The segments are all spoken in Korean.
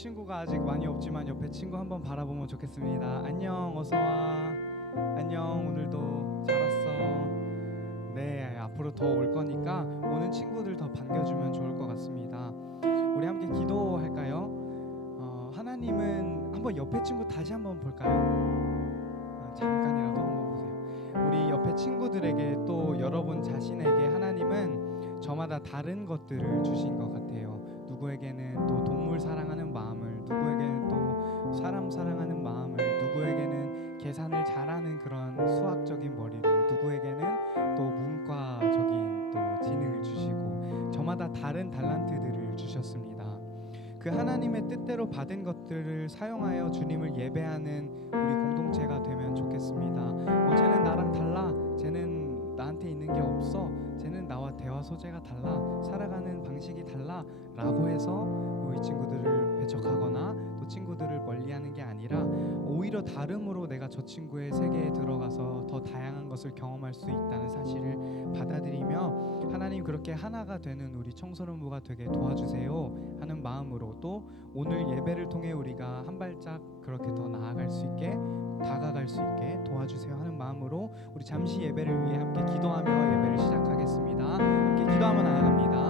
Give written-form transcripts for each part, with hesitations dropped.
친구가 아직 많이 없지만 옆에 친구 한번 바라보면 좋겠습니다. 안녕, 어서 와. 안녕, 오늘도 잘 왔어. 네, 앞으로 더 올 거니까 오는 친구들 더 반겨주면 좋을 것 같습니다. 우리 함께 기도할까요? 하나님은 한번 옆에 친구 다시 한번 볼까요? 잠깐이라도 한번 보세요. 우리 옆에 친구들에게 또 여러분 자신에게 하나님은 저마다 다른 것들을 주신 것 같아요. 누구에게는 또 동물 사랑하는 마음을, 누구에게는 또 사람 사랑하는 마음을, 누구에게는 계산을 잘하는 그런 수학적인 머리를, 누구에게는 또 문과적인 또 지능을 주시고 저마다 다른 달란트들을 주셨습니다. 그 하나님의 뜻대로 받은 것들을 사용하여 주님을 예배하는 우리 공동체가 되면 좋겠습니다. 쟤는 나랑 달라, 쟤는 나한테 있는 게 없어, 쟤는 나와 대화 소재가 달라, 살아가는 방식이 달라 라고 해서 우리 친구들을 배척하거나 또 친구들을 멀리하는 게 아니라 오히려 다름으로 내가 저 친구의 세계에 들어가서 더 다양한 것을 경험할 수 있다는 사실을 받아들이며 하나님 그렇게 하나가 되는 우리 청소년부가 되게 도와주세요 하는 마음으로, 또 오늘 예배를 통해 우리가 한 발짝 그렇게 더 나아갈 수 있게, 다가갈 수 있게 도와주세요 하는 마음으로 우리 잠시 예배를 위해 함께 기도하며 예배를 시작하겠습니다. 함께 기도하며 나아갑니다.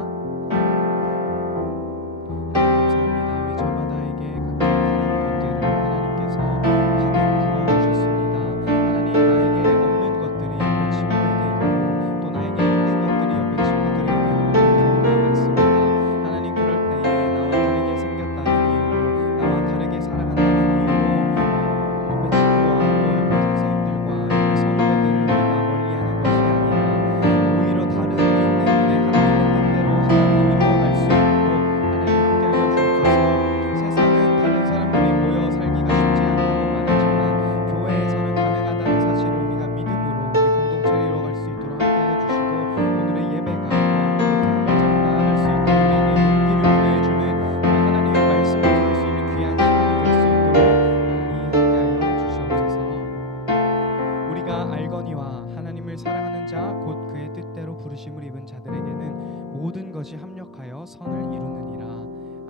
부르심을 입은 자들에게는 모든 것이 합력하여 선을 이루느니라.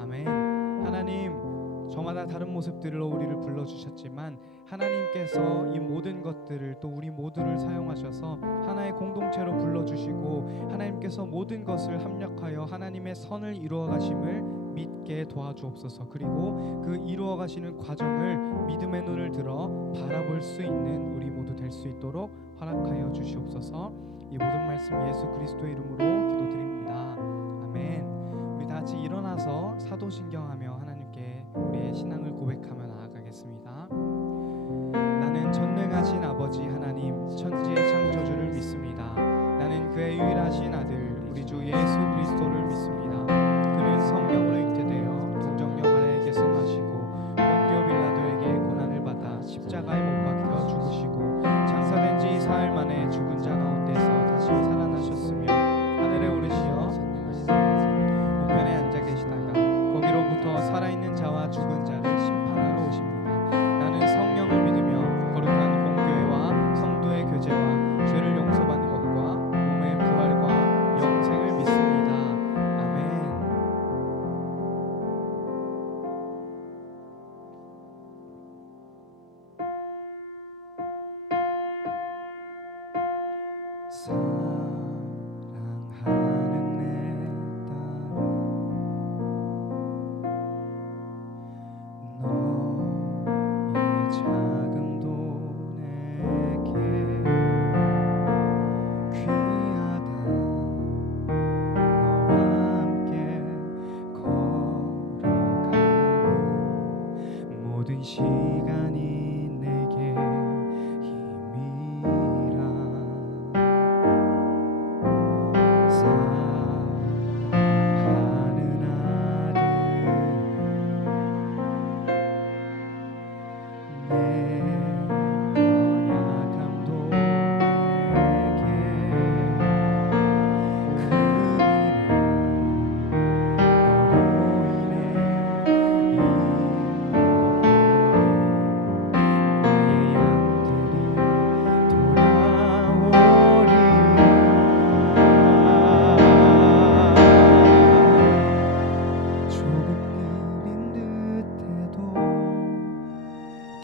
아멘. 하나님, 저마다 다른 모습들로 우리를 불러주셨지만 하나님께서 이 모든 것들을, 또 우리 모두를 사용하셔서 하나의 공동체로 불러주시고 하나님께서 모든 것을 합력하여 하나님의 선을 이루어가심을 믿게 도와주옵소서. 그리고 그 이루어가시는 과정을 믿음의 눈을 들어 바라볼 수 있는 우리 모두 될 수 있도록 허락하여 주시옵소서. 이 모든 말씀 예수 그리스도의 이름으로 기도드립니다. 아멘. 우리 다 같이 일어나서 사도신경하며 하나님께 우리의 신앙을 고백하며 나아가겠습니다. 나는 전능하신 아버지 하나님, 천지의 창조주를 믿습니다. 나는 그의 유일하신 아들 우리 주 예수 그리스도를 믿습니다. 그는 성령으로 잉태되어 동정녀 마리아에게 선하시고 본디오 빌라도에게 고난을 받아 십자가에 못 박혀 죽으시고 장사된 지 사흘 만에 죽은 자 가운데서 다시 살아나셨으며 하늘에 오르시어 우편에 앉아 계시다가 거기로부터 살아있는 자와 죽은 자를 심판하러 오십니다. 나는 성령을 믿으며 거룩한 공교회와 성도의 교제와 죄를 용서받는 것과 몸의 부활과 영생을 믿습니다. 아멘. 사랑하는 내 딸아, 너의 작음도 내게 귀하다. 너와 함께 걸어가는 모든 시간이 내게 힘이라. 사랑하는 아들, 내 연약함도 내게 금이라. 너로 인해 잃어버린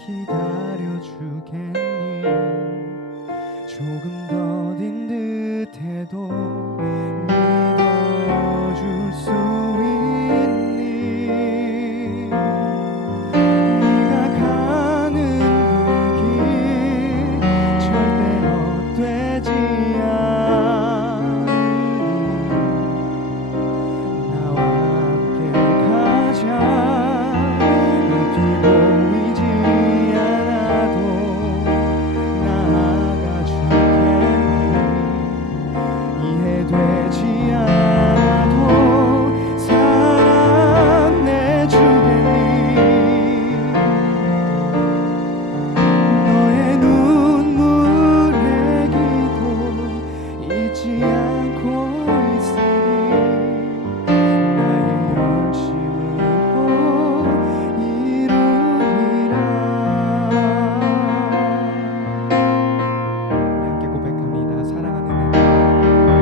기다려주겠니? 조금 더딘 듯해도 믿어줄 수 있니? 네가 가는 그 길 절대 헛되지 않으니 나와 함께 가자. 높이 보이지 않아도 나아가주겠니? 이해되지 않아도 사랑내주겠니? 너의 눈물의 기도 잊지 않고 있으니 나의 열심으로 이루리라. 우리 함께 고백합니다. 사랑하는 내 딸,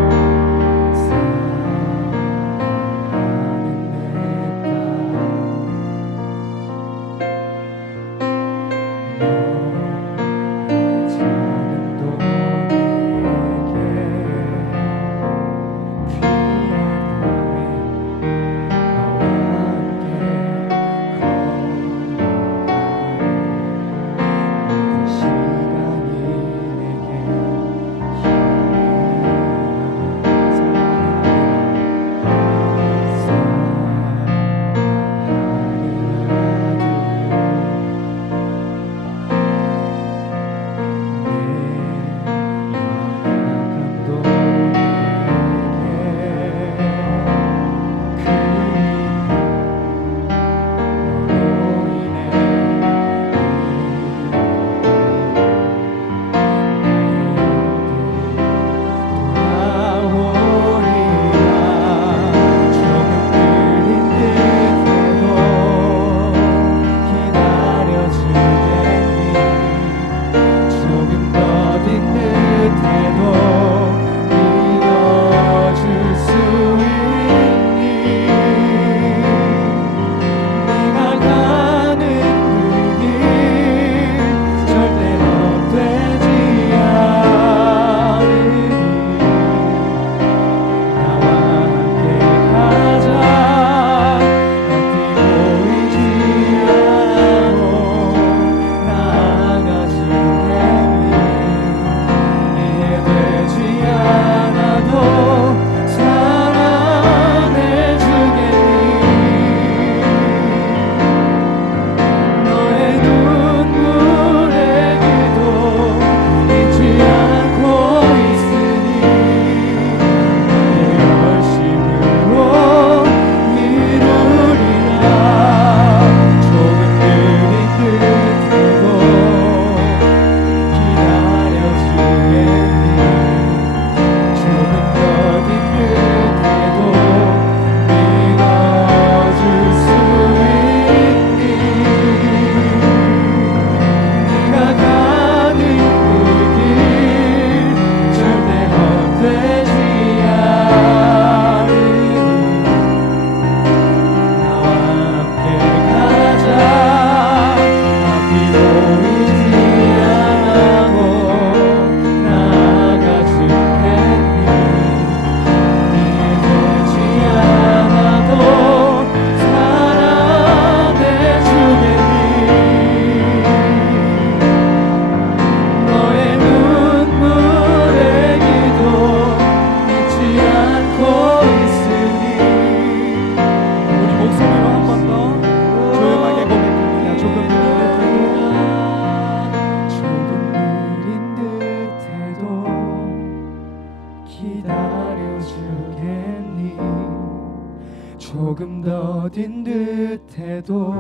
조금 더딘 듯해도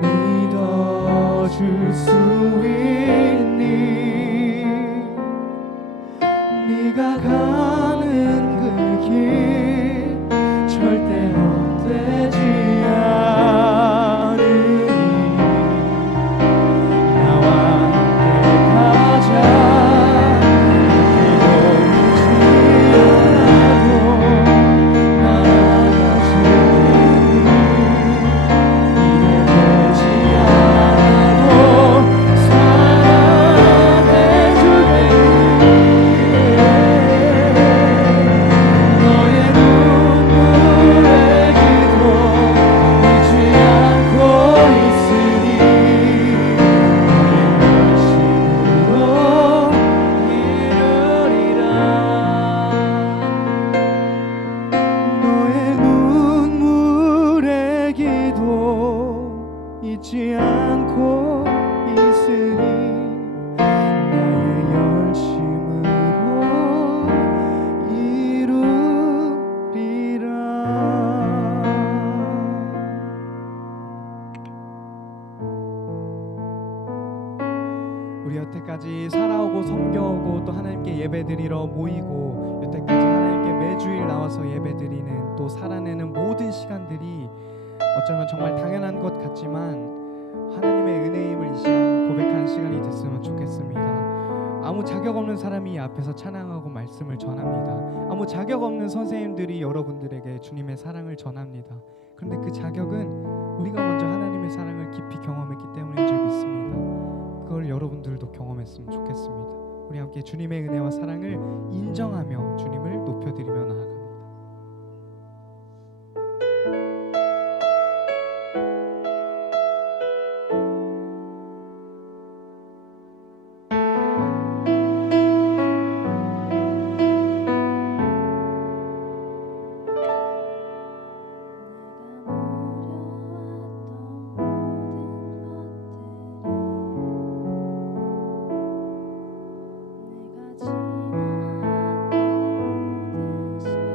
믿어줄 수 있니? 네가 가는 그 길 절대 헛되지 않으니 나와 함께 가자. 이해되지 않아도 잊지 않고 있으니 나의 열심으로 이루리라. 우리 여태까지 살아오고 섬겨오고 또 하나님께 예배드리러 모이고 여태까지 하나님께 매주일 나와서 예배드리는 또 살아내는 모든 시간들이 어쩌면 정말 당연한 것 같지만 하나님의 은혜임을 이 시간 고백하는 시간이 됐으면 좋겠습니다. 아무 자격 없는 사람이 이 앞에서 찬양하고 말씀을 전합니다. 아무 자격 없는 선생님들이 여러분들에게 주님의 사랑을 전합니다. 그런데 그 자격은 우리가 먼저 하나님의 사랑을 깊이 경험했기 때문인 줄 믿습니다. 그걸 여러분들도 경험했으면 좋겠습니다. 우리 함께 주님의 은혜와 사랑을 인정하며 주님을 높여드리며 나아갑니다. 내가 지나왔던 모든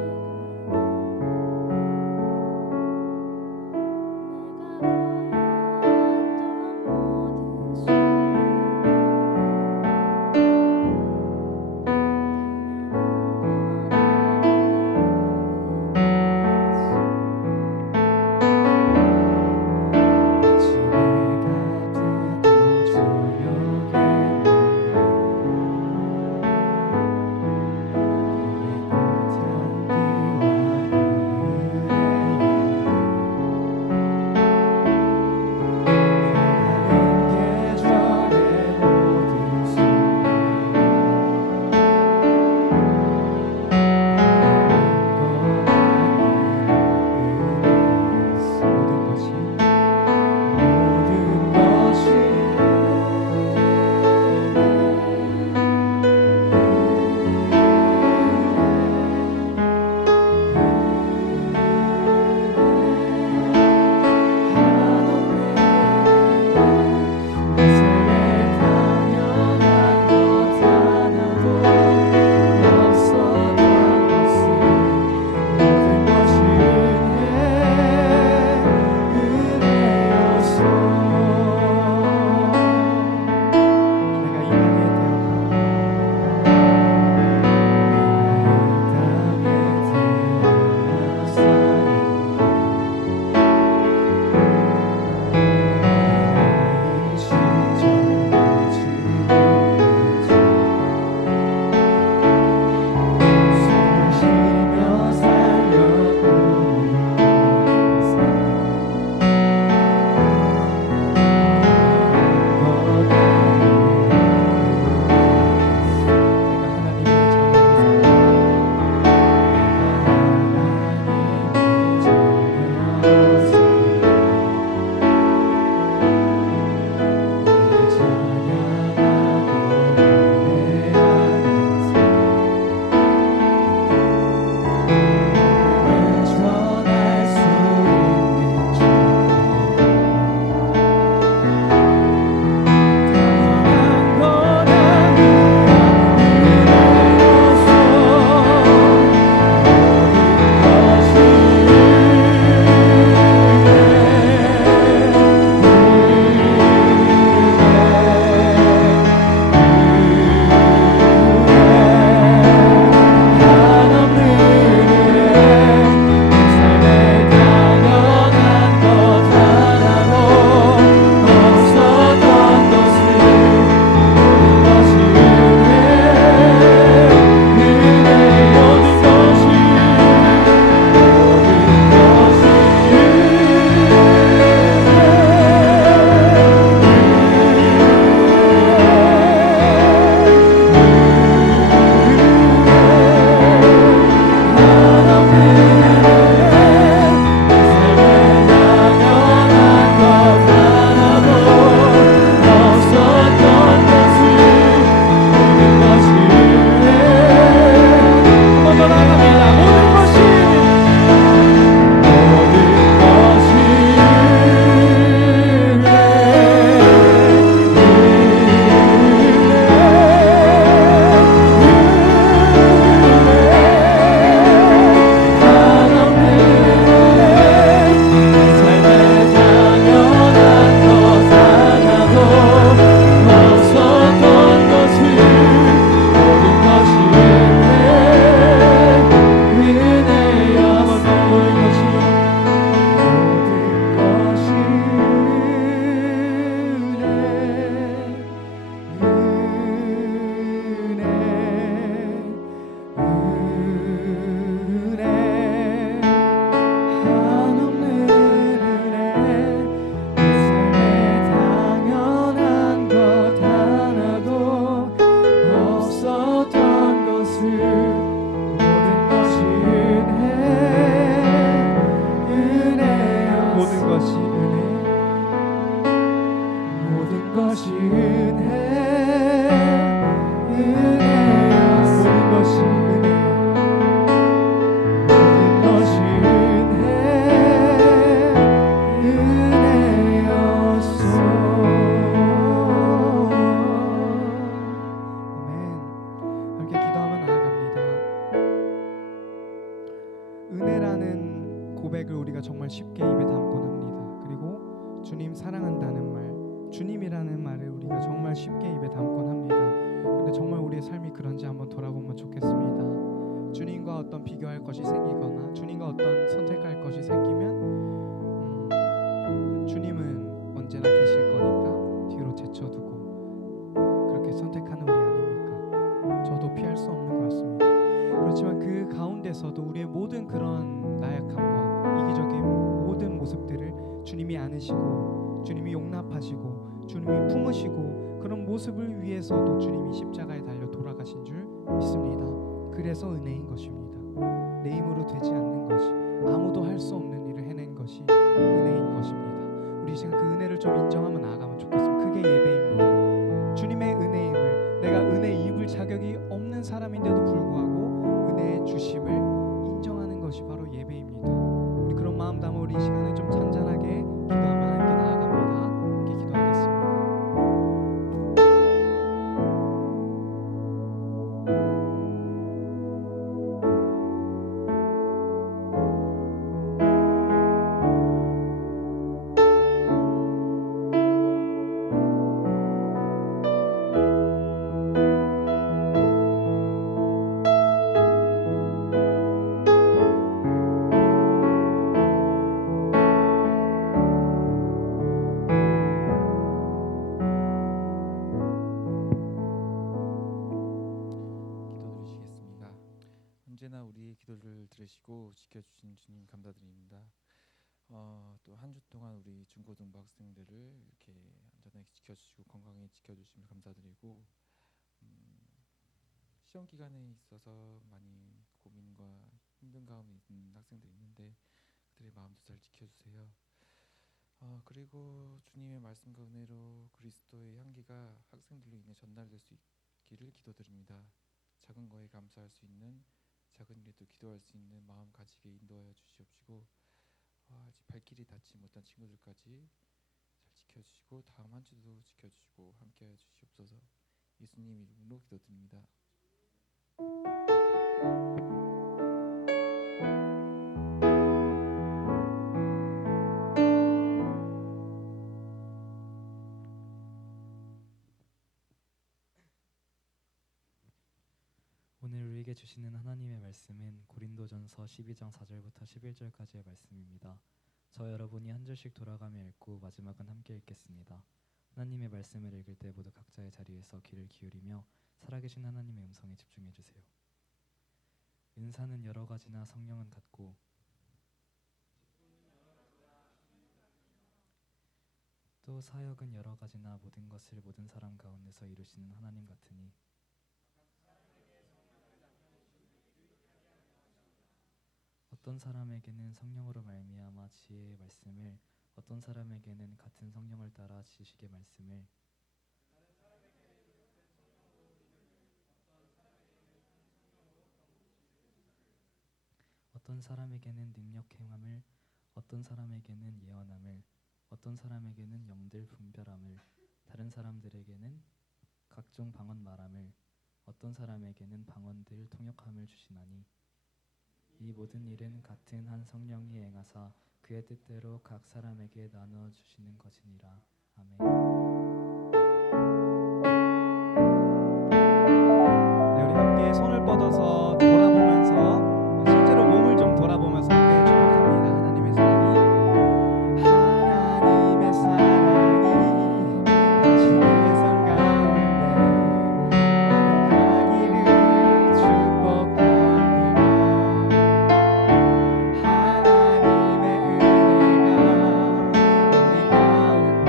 것이 은혜야. 모든 것이 은혜, 모든 것이 은혜였어. 아멘. 함께 기도하며 나아갑니다. 은혜라는 고백을 우리가 정말 쉽게 입에 담곤 합니다. 그리고 주님 사랑한다는 말, 주님이라는 말을 우리가 정말 쉽게 입에 담곤 합니다. 근데 정말 우리의 삶이 그런지 한번 돌아보면 좋겠습니다. 주님과 어떤 비교할 것이 생기거나 주님과 어떤 선택할 것이 생기면 주님은 언제나 계실 거니까 뒤로 제쳐두고 그렇게 선택하는 우리 아닙니까? 저도 피할 수 없는 것 같습니다. 그렇지만 그 가운데서도 우리의 모든 그런 나약함과 이기적인 모든 모습들을 주님이 안으시고 주님이 용납하시고 주님이 품으시고 그런 모습을 위해서도 주님이 십자가에 달려 돌아가신 줄 믿습니다. 그래서 은혜인 것입니다. 내 힘으로 되지 않는 것이, 아무도 할 수 없는 일을 해낸 것이 은혜인 것입니다. 우리 이 시간 그 은혜를 좀 인정하며 나아가면 좋겠습니다. 그게 예배입니다. 주님의 은혜임을, 내가 은혜 입을 자격이 없는 사람인데도 불구하고 은혜의 주심을 인정하는 것이 바로 예배입니다. 우리 그런 마음 담아 우리 이 시간에 좀 잔잔하게 기도하며 함께 나아갑니다. 함께 기도하겠습니다. 언제나 우리의 기도를 들으시고 지켜주신 주님 감사드립니다. 또 한 주 동안 우리 중고등부 학생들을 이렇게 안전하게 지켜주시고 건강히 지켜주시면 감사드리고, 시험 기간에 있어서 많이 고민과 힘든 가운데 있는 학생들이 있는데 그들의 마음도 잘 지켜주세요. 그리고 주님의 말씀과 은혜로 그리스도의 향기가 학생들로 인해 전달될 수 있기를 기도드립니다. 작은 거에 감사할 수 있는, 작은 일에도 기도할 수 있는 마음 가지게 인도하여 주시옵시고, 아직 발길이 닿지 못한 친구들까지 잘 지켜주시고 다음 한 주도 지켜주시고 함께하여 주시옵소서. 예수님 이름으로 기도드립니다. 오늘 우리에게 주시는 하나님의 말씀은 고린도전서 12장 4절부터 11절까지의 말씀입니다. 저 여러분이 한 절씩 돌아가며 읽고 마지막은 함께 읽겠습니다. 하나님의 말씀을 읽을 때 모두 각자의 자리에서 귀를 기울이며 살아계신 하나님의 음성에 집중해 주세요. 은사는 여러 가지나 성령은 같고 또 사역은 여러 가지나 모든 것을 모든 사람 가운데서 이루시는 하나님 같으니 어떤 사람에게는 성령으로 말미암아 지혜의 말씀을, 어떤 사람에게는 같은 성령을 따라 지식의 말씀을, 어떤 사람에게는 능력 행함을, 어떤 사람에게는 예언함을, 어떤 사람에게는 영들 분별함을, 다른 사람들에게는 각종 방언 말함을, 어떤 사람에게는 방언들 통역함을 주시나니 이 모든 일은 같은 한 성령이 행하사 그의 뜻대로 각 사람에게 나누어 주시는 것이니라. 아멘. 네, 우리 함께 손을 뻗어서 돌아보면서, 실제로 몸을 좀 돌아보면서 함께 축복합니다. 하나님의 사랑이, 하나님의 사랑이 당신의 삶 가운데 가득하기를 축복합니다. 하나님의 은혜가 우리 가운데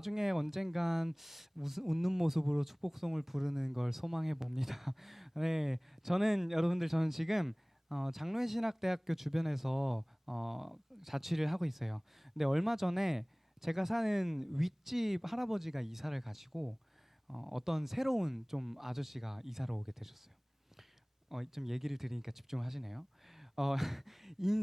나중에 언젠간 웃는 모습으로 축복송을 부르는 걸 소망해 봅니다. 네, 저는 지금 장로회 신학대학교 주변에서 자취를 하고 있어요. 근데 얼마 전에 제가 사는 윗집 할아버지가 이사를 가시고 어떤 새로운 좀 아저씨가 이사를 오게 되셨어요. 좀 얘기를 드리니까 집중하시네요. 어,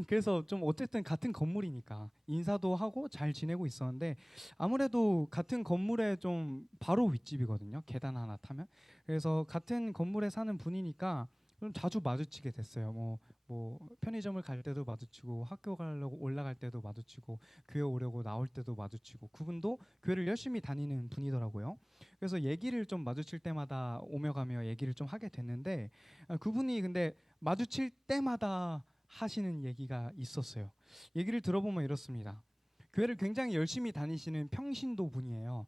그래서 좀 어쨌든 같은 건물이니까 인사도 하고 잘 지내고 있었는데 아무래도 같은 건물에 좀 바로 윗집이거든요. 계단 하나 타면. 그래서 같은 건물에 사는 분이니까 좀 자주 마주치게 됐어요. 뭐 편의점을 갈 때도 마주치고 학교 가려고 올라갈 때도 마주치고 교회 오려고 나올 때도 마주치고 그분도 교회를 열심히 다니는 분이더라고요. 그래서 얘기를 좀 마주칠 때마다 오며 가며 얘기를 좀 하게 됐는데 그분이 근데 마주칠 때마다 하시는 얘기가 있었어요. 얘기를 들어보면 이렇습니다. 교회를 굉장히 열심히 다니시는 평신도 분이에요.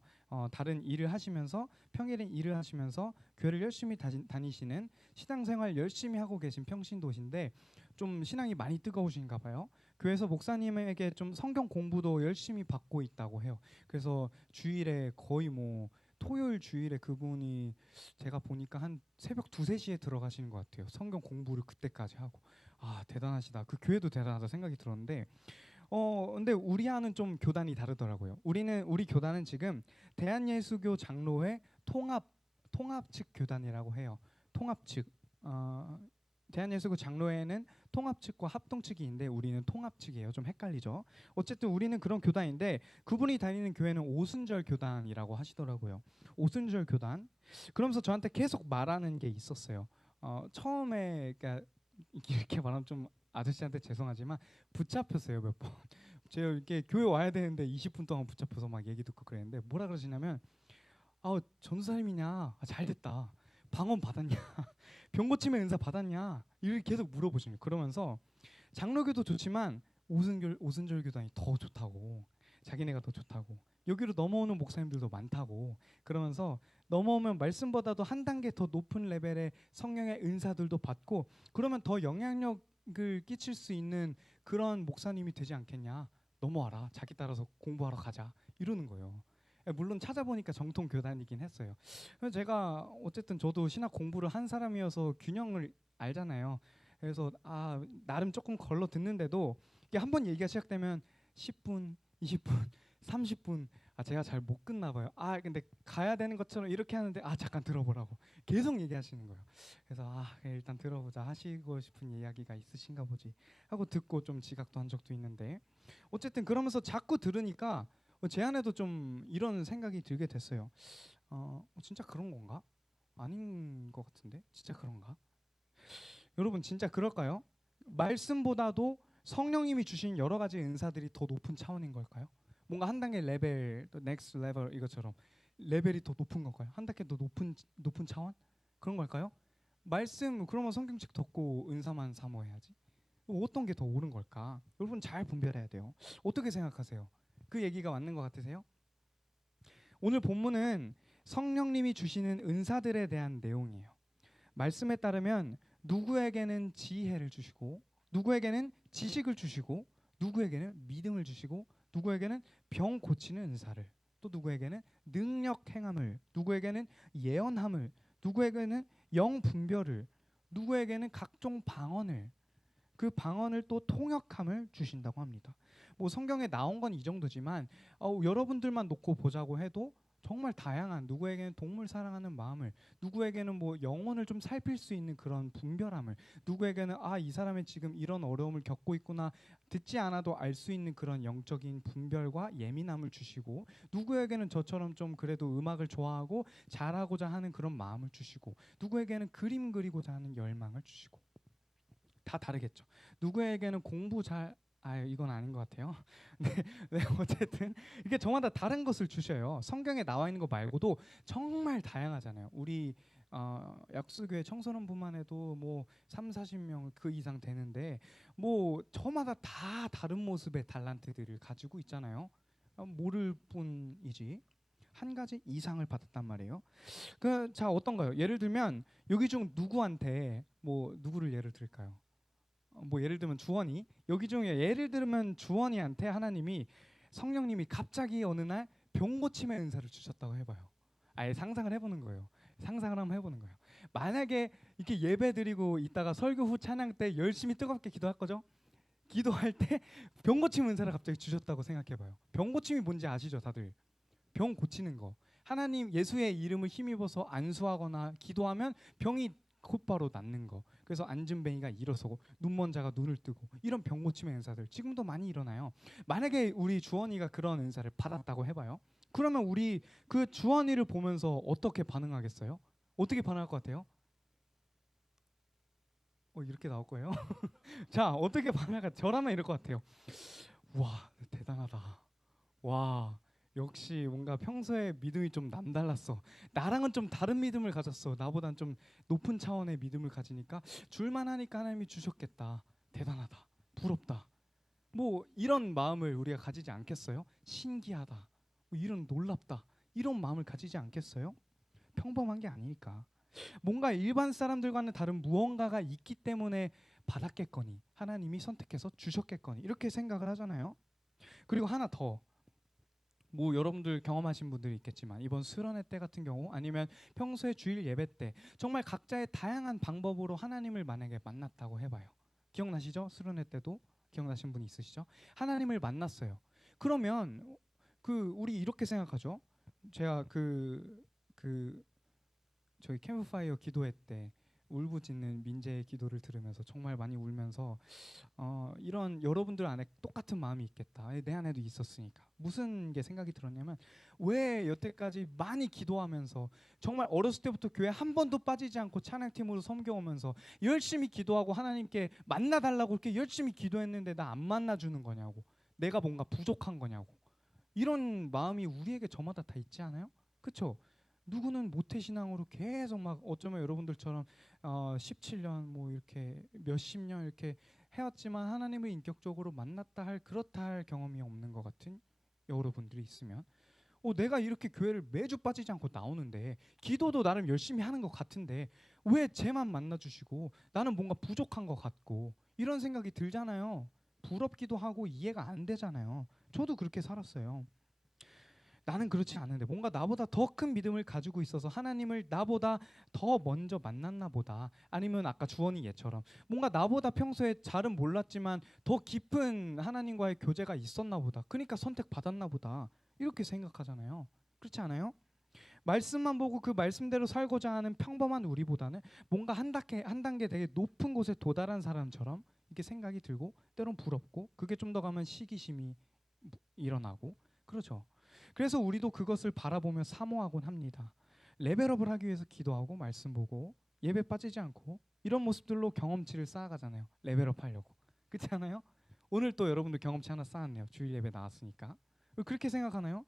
다른 일을 하시면서 평일에 일을 하시면서 교회를 열심히 다니시는 신앙생활 열심히 하고 계신 평신도신데 좀 신앙이 많이 뜨거우신가 봐요. 교회에서 목사님에게 좀 성경 공부도 열심히 받고 있다고 해요. 그래서 주일에 거의 뭐 토요일 주일에 그분이 제가 보니까 한 새벽 2, 3시에 들어가시는 것 같아요. 성경 공부를 그때까지 하고. 아, 대단하시다. 그 교회도 대단하다 생각이 들었는데 근데 우리와는 좀 교단이 다르더라고요. 우리 교단은 지금 대한예수교 장로회 통합 측 교단이라고 해요. 통합 측. 대한예수교 장로회는 통합 측과 합동 측이 있는데 우리는 통합 측이에요. 좀 헷갈리죠. 어쨌든 우리는 그런 교단인데 그분이 다니는 교회는 오순절 교단이라고 하시더라고요. 오순절 교단. 그러면서 저한테 계속 말하는 게 있었어요. 처음에 그러니까 이렇게 말하면 좀 아저씨한테 죄송하지만 붙잡혔어요 몇 번. 제가 이렇게 교회 와야 되는데 20분 동안 붙잡혀서 막 얘기 듣고 그랬는데 뭐라 그러시냐면 전사님이냐? 잘됐다. 방언 받았냐? 병 고침의 은사 받았냐? 이렇게 계속 물어보시는. 그러면서 장로교도 좋지만 오순절 교단이 더 좋다고. 자기네가 더 좋다고. 여기로 넘어오는 목사님들도 많다고. 그러면서 넘어오면 말씀보다도 한 단계 더 높은 레벨의 성령의 은사들도 받고 그러면 더 영향력을 끼칠 수 있는 그런 목사님이 되지 않겠냐. 넘어와라. 자기 따라서 공부하러 가자. 이러는 거예요. 물론 찾아보니까 정통 교단이긴 했어요. 그래서 제가 어쨌든 저도 신학 공부를 한 사람이어서 균형을 알잖아요. 그래서 나름 조금 걸러 듣는데도 이게 한번 얘기가 시작되면 10분, 20분, 30분 제가 잘 못 끝나 봐요. 근데 가야 되는 것처럼 이렇게 하는데 잠깐 들어보라고 계속 얘기하시는 거예요. 그래서 일단 들어보자 하시고 싶은 이야기가 있으신가 보지 하고 듣고 좀 지각도 한 적도 있는데 어쨌든 그러면서 자꾸 들으니까 제 안에도 좀 이런 생각이 들게 됐어요. 진짜 그런 건가? 아닌 것 같은데 진짜 그런가? 여러분 진짜 그럴까요? 말씀보다도 성령님이 주신 여러 가지 은사들이 더 높은 차원인 걸까요? 뭔가 한 단계 레벨, 또 넥스트 레벨 이것처럼 레벨이 더 높은 건가요? 한 단계 더 높은 차원? 그런 걸까요? 말씀 그러면 성경책 덮고 은사만 사모해야지. 어떤 게 더 옳은 걸까? 여러분 잘 분별해야 돼요. 어떻게 생각하세요? 그 얘기가 맞는 것 같으세요? 오늘 본문은 성령님이 주시는 은사들에 대한 내용이에요. 말씀에 따르면 누구에게는 지혜를 주시고 누구에게는 지식을 주시고 누구에게는 믿음을 주시고 누구에게는 병 고치는 은사를 또 누구에게는 능력 행함을 누구에게는 예언함을 누구에게는 영 분별을 누구에게는 각종 방언을 그 방언을 또 통역함을 주신다고 합니다. 뭐 성경에 나온 건 이 정도지만 여러분들만 놓고 보자고 해도 정말 다양한 누구에게는 동물 사랑하는 마음을 누구에게는 뭐 영혼을 좀 살필 수 있는 그런 분별함을 누구에게는 이 사람이 지금 이런 어려움을 겪고 있구나 듣지 않아도 알 수 있는 그런 영적인 분별과 예민함을 주시고 누구에게는 저처럼 좀 그래도 음악을 좋아하고 잘하고자 하는 그런 마음을 주시고 누구에게는 그림 그리고자 하는 열망을 주시고 다 다르겠죠. 누구에게는 공부 잘 이건 아닌 것 같아요. 네, 어쨌든 이게 저마다 다른 것을 주셔요. 성경에 나와 있는 거 말고도 정말 다양하잖아요. 우리 약수교회 청소년부만 해도 뭐 3, 40명 그 이상 되는데 뭐 저마다 다 다른 모습의 달란트들을 가지고 있잖아요. 모를 뿐이지 한 가지 이상을 받았단 말이에요. 자 어떤가요? 예를 들면 여기 중 누구한테 뭐 누구를 예를 들까요? 뭐 예를 들면 주원이 여기 중에 예를 들면 주원이한테 하나님이 성령님이 갑자기 어느 날 병 고침의 은사를 주셨다고 해봐요. 아예 상상을 해보는 거예요. 상상을 한번 해보는 거예요. 만약에 이렇게 예배 드리고 있다가 설교 후 찬양 때 열심히 뜨겁게 기도할 거죠? 기도할 때 병 고침 은사를 갑자기 주셨다고 생각해봐요. 병 고침이 뭔지 아시죠, 다들? 병 고치는 거. 하나님 예수의 이름을 힘입어서 안수하거나 기도하면 병이 곧바로 낫는 거. 그래서 앉은 뱅이가 일어서고 눈먼 자가 눈을 뜨고 이런 병 고침의 은사들 지금도 많이 일어나요. 만약에 우리 주원이가 그런 은사를 받았다고 해봐요. 그러면 우리 그 주원이를 보면서 어떻게 반응하겠어요? 어떻게 반응할 것 같아요? 이렇게 나올 거예요. 자, 어떻게 반응할까? 저라면 이럴 것 같아요. 와, 대단하다. 와, 역시 뭔가 평소에 믿음이 좀 남달랐어. 나랑은 좀 다른 믿음을 가졌어. 나보단 좀 높은 차원의 믿음을 가지니까 줄만하니까 하나님이 주셨겠다. 대단하다. 부럽다. 뭐 이런 마음을 우리가 가지지 않겠어요? 신기하다. 뭐 이런 놀랍다. 이런 마음을 가지지 않겠어요? 평범한 게 아니니까. 뭔가 일반 사람들과는 다른 무언가가 있기 때문에 받았겠거니 하나님이 선택해서 주셨겠거니 이렇게 생각을 하잖아요. 그리고 하나 더, 뭐 여러분들 경험하신 분들이 있겠지만 이번 수련회 때 같은 경우 아니면 평소에 주일 예배 때 정말 각자의 다양한 방법으로 하나님을 만약에 만났다고 해봐요. 기억나시죠? 수련회 때도 기억나신 분 있으시죠? 하나님을 만났어요. 그러면 우리 이렇게 생각하죠. 제가 저희 캠프파이어 기도회 때 울부짖는 민재의 기도를 들으면서 정말 많이 울면서 이런 여러분들 안에 똑같은 마음이 있겠다. 내 안에도 있었으니까. 무슨 게 생각이 들었냐면 왜 여태까지 많이 기도하면서 정말 어렸을 때부터 교회 한 번도 빠지지 않고 찬양팀으로 섬겨오면서 열심히 기도하고 하나님께 만나달라고 이렇게 열심히 기도했는데 나 안 만나주는 거냐고. 내가 뭔가 부족한 거냐고. 이런 마음이 우리에게 저마다 다 있지 않아요? 그렇죠? 누구는 모태신앙으로 계속 막 어쩌면 여러분들처럼 17년 뭐 이렇게 몇십 년 이렇게 해왔지만 하나님을 인격적으로 만났다 할 그렇다 할 경험이 없는 것 같은 여러분들이 있으면 내가 이렇게 교회를 매주 빠지지 않고 나오는데 기도도 나름 열심히 하는 것 같은데 왜 쟤만 만나주시고 나는 뭔가 부족한 것 같고 이런 생각이 들잖아요. 부럽기도 하고 이해가 안 되잖아요. 저도 그렇게 살았어요. 나는 그렇지 않은데 뭔가 나보다 더 큰 믿음을 가지고 있어서 하나님을 나보다 더 먼저 만났나 보다. 아니면 아까 주원이 예처럼 뭔가 나보다 평소에 잘은 몰랐지만 더 깊은 하나님과의 교제가 있었나 보다. 그러니까 선택받았나 보다. 이렇게 생각하잖아요. 그렇지 않아요? 말씀만 보고 그 말씀대로 살고자 하는 평범한 우리보다는 뭔가 한 단계 되게 높은 곳에 도달한 사람처럼 이렇게 생각이 들고 때론 부럽고 그게 좀 더 가면 시기심이 일어나고 그렇죠. 그래서 우리도 그것을 바라보며 사모하곤 합니다. 레벨업을 하기 위해서 기도하고 말씀 보고 예배 빠지지 않고 이런 모습들로 경험치를 쌓아가잖아요. 레벨업 하려고. 그렇지 않아요? 오늘 또 여러분들 경험치 하나 쌓았네요. 주일 예배 나왔으니까. 그렇게 생각하나요?